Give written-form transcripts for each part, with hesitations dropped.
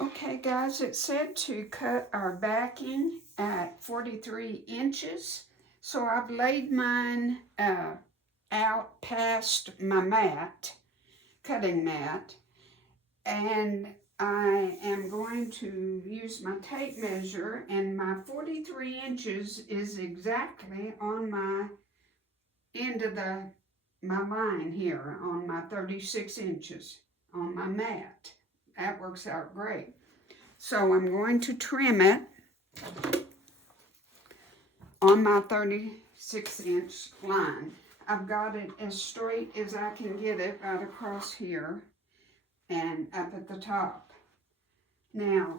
Okay guys, it said to cut our backing at 43 inches. So I've laid mine out past my mat, cutting mat, and I am going to use my tape measure, and my 43 inches is exactly on my end of my line here on my 36 inches on my mat. That works out great. So I'm going to trim it on my 36-inch line. I've got it as straight as I can get it right across here and up at the top. Now,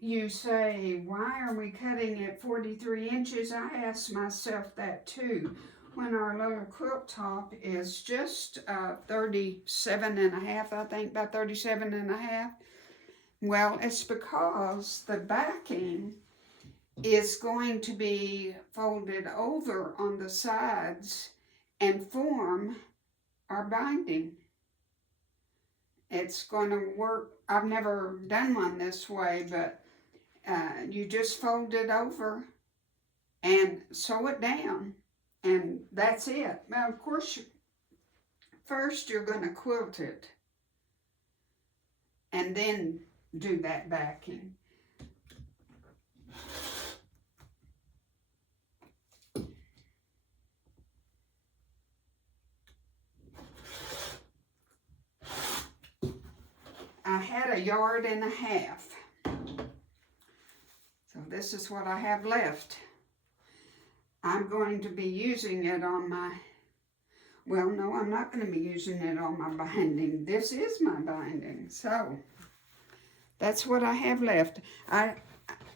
you say, why are we cutting at 43 inches? I asked myself that too. When our little quilt top is just 37 and a half, I think, about 37 and a half. Well, it's because the backing is going to be folded over on the sides and form our binding. It's going to work. I've never done one this way, but you just fold it over and sew it down, and that's it. Now, of course, first you're going to quilt it and then do that backing. I had 1.5 yards. So this is what I have left. I'm going to be using it on my, well, no, I'm not going to be using it on my binding. This is my binding. So that's what I have left. I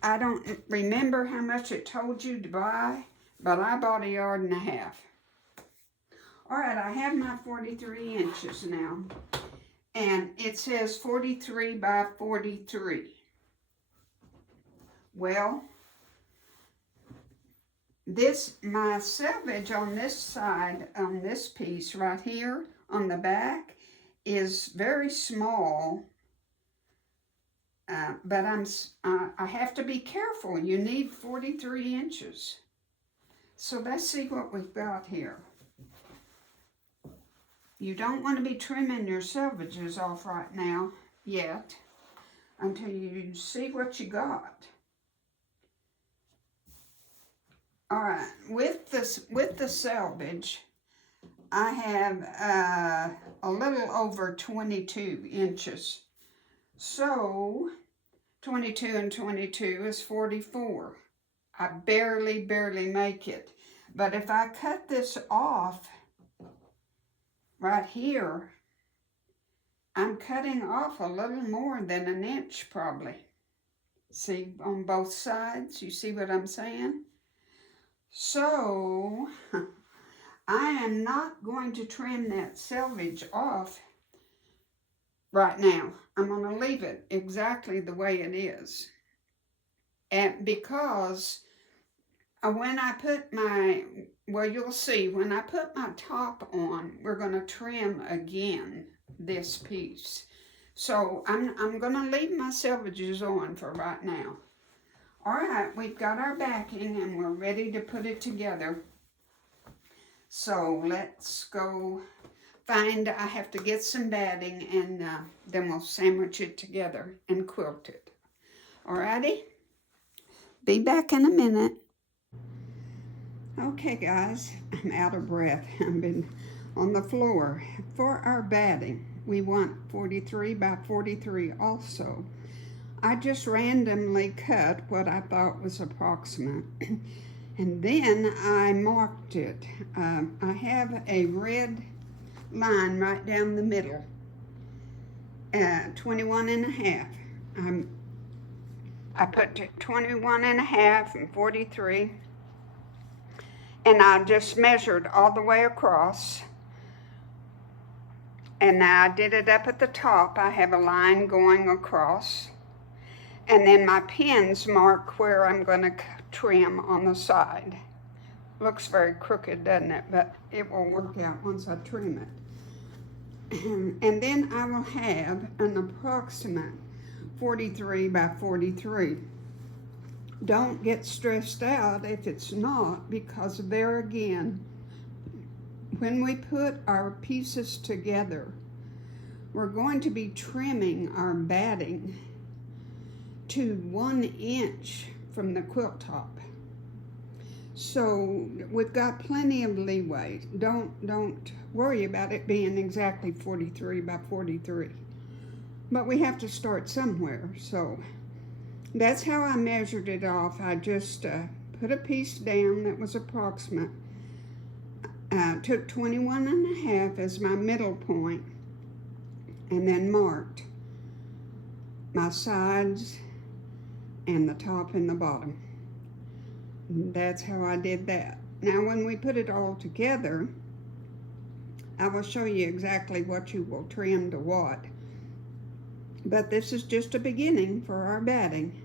don't remember how much it told you to buy, but I bought 1.5 yards. All right, I have my 43 inches now. And it says 43 by 43. Well, my selvage on this side, on this piece right here, on the back, is very small. But I have to be careful. You need 43 inches. So let's see what we've got here. You don't want to be trimming your selvages off right now yet until you see what you got. All right, with the selvage, I have a little over 22 inches. So 22 and 22 is 44. I barely make it. But if I cut this off right here, I'm cutting off a little more than 1 inch probably. See, on both sides, you see what I'm saying? So, I am not going to trim that selvage off right now. I'm going to leave it exactly the way it is. And because when I put my, well, you'll see, when I put my top on, we're going to trim again this piece. So I'm going to leave my selvages on for right now. All right, we've got our backing and we're ready to put it together. So let's go find, I have to get some batting, and then we'll sandwich it together and quilt it. All righty? Be back in a minute. Okay guys, I'm out of breath. I've been on the floor. For our batting, we want 43 by 43 also. I just randomly cut what I thought was approximate. And then I marked it. I have a red line right down the middle, 21 and a half. I put 21 and a half and 43. And I just measured all the way across. And now I did it up at the top. I have a line going across. And then my pins mark where I'm going to trim on the side. Looks very crooked, doesn't it? But it will work out once I trim it. And then I will have an approximate 43 by 43. Don't get stressed out if it's not, because there again, when we put our pieces together, we're going to be trimming our batting to 1 inch from the quilt top. So we've got plenty of leeway. Don't worry about it being exactly 43 by 43. But we have to start somewhere, so that's how I measured it off. I just put a piece down that was approximate. Took 21 and a half as my middle point, and then marked my sides and the top and the bottom. That's how I did that. Now when we put it all together, I will show you exactly what you will trim to what. But this is just a beginning for our batting.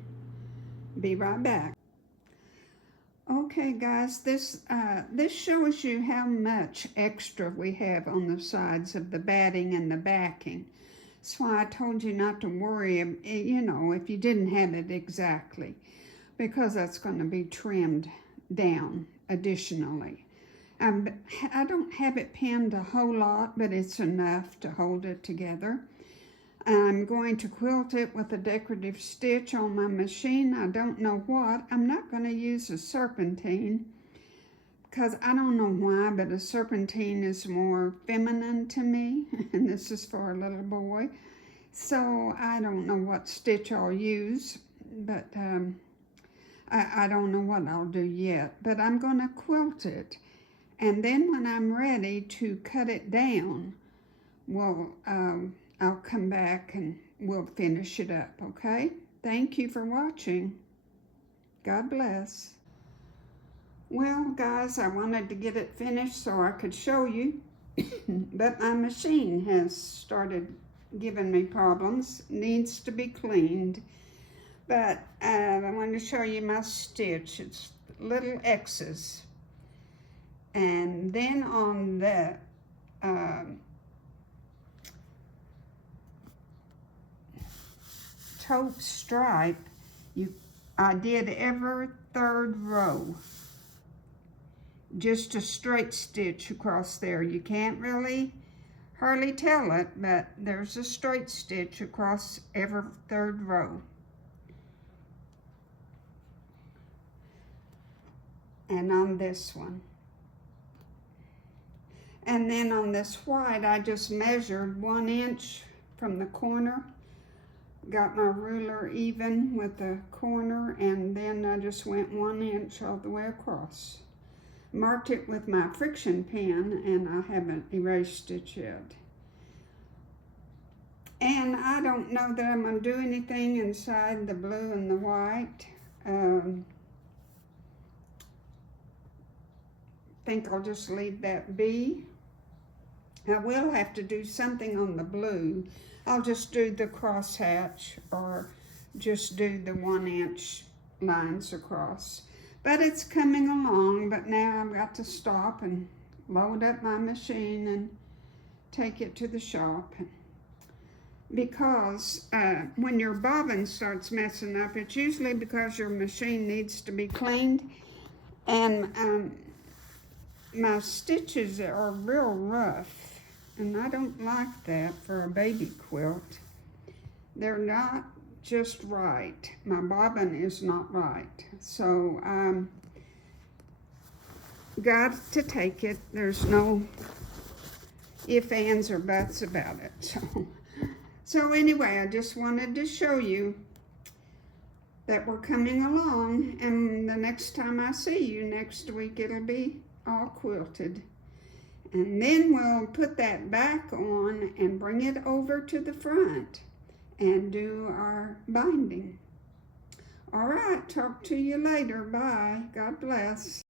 Be right back. Okay guys, this shows you how much extra we have on the sides of the batting and the backing. That's why I told you not to worry, you know, if you didn't have it exactly, because that's going to be trimmed down additionally. I don't have it pinned a whole lot, but it's enough to hold it together. I'm going to quilt it with a decorative stitch on my machine. I don't know what. I'm not going to use a serpentine because I don't know why, but a serpentine is more feminine to me, and this is for a little boy. So I don't know what stitch I'll use, but I don't know what I'll do yet. But I'm going to quilt it, and then when I'm ready to cut it down, well, I'll come back and we'll finish it up, okay? Thank you for watching. God bless. Well, guys, I wanted to get it finished so I could show you, but my machine has started giving me problems. Needs to be cleaned. But I want to show you my stitch. It's little X's. And then on the taupe stripe, I did every third row, just a straight stitch across there. You can't really hardly tell it, but there's a straight stitch across every third row. And on this one. And then on this white, I just measured 1 inch from the corner. Got my ruler even with the corner, and then I just went 1 inch all the way across. Marked it with my friction pen, and I haven't erased it yet. And I don't know that I'm going to do anything inside the blue and the white. Think I'll just leave that be. I will have to do something on the blue. I'll just do the crosshatch or just do the 1 inch lines across. But it's coming along, but now I've got to stop and load up my machine and take it to the shop. Because when your bobbin starts messing up, it's usually because your machine needs to be cleaned. And my stitches are real rough. And I don't like that for a baby quilt. They're not just right. My bobbin is not right. So got to take it. There's no ifs, ands, or buts about it. So anyway, I just wanted to show you that we're coming along. And the next time I see you next week, it'll be all quilted. And then we'll put that back on and bring it over to the front and do our binding. All right, talk to you later. Bye. God bless.